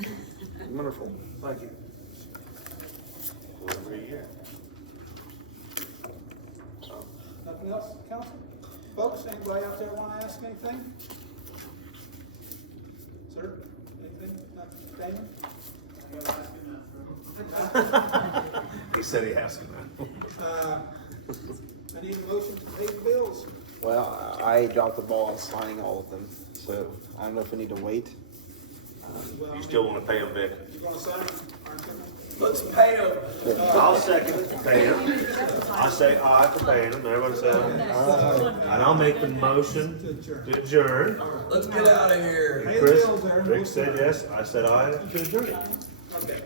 wonderful, thank you. Every year. Nothing else, council? Folks, anybody out there want to ask anything? Sir, anything? Damon? He said he has to, man. I need a motion to pay the bills. Well, I dropped the ball on signing all of them, so I don't know if we need to wait. Well, You still wanna pay them, Vic? You gonna sign them, aren't you? Let's pay them. I'll second paying them. I say aye for paying them, everybody say aye. And I'll make the motion to adjourn. Let's get out of here. Pay the Chris, bills there. Rick said yes, I said aye to adjourn. Okay.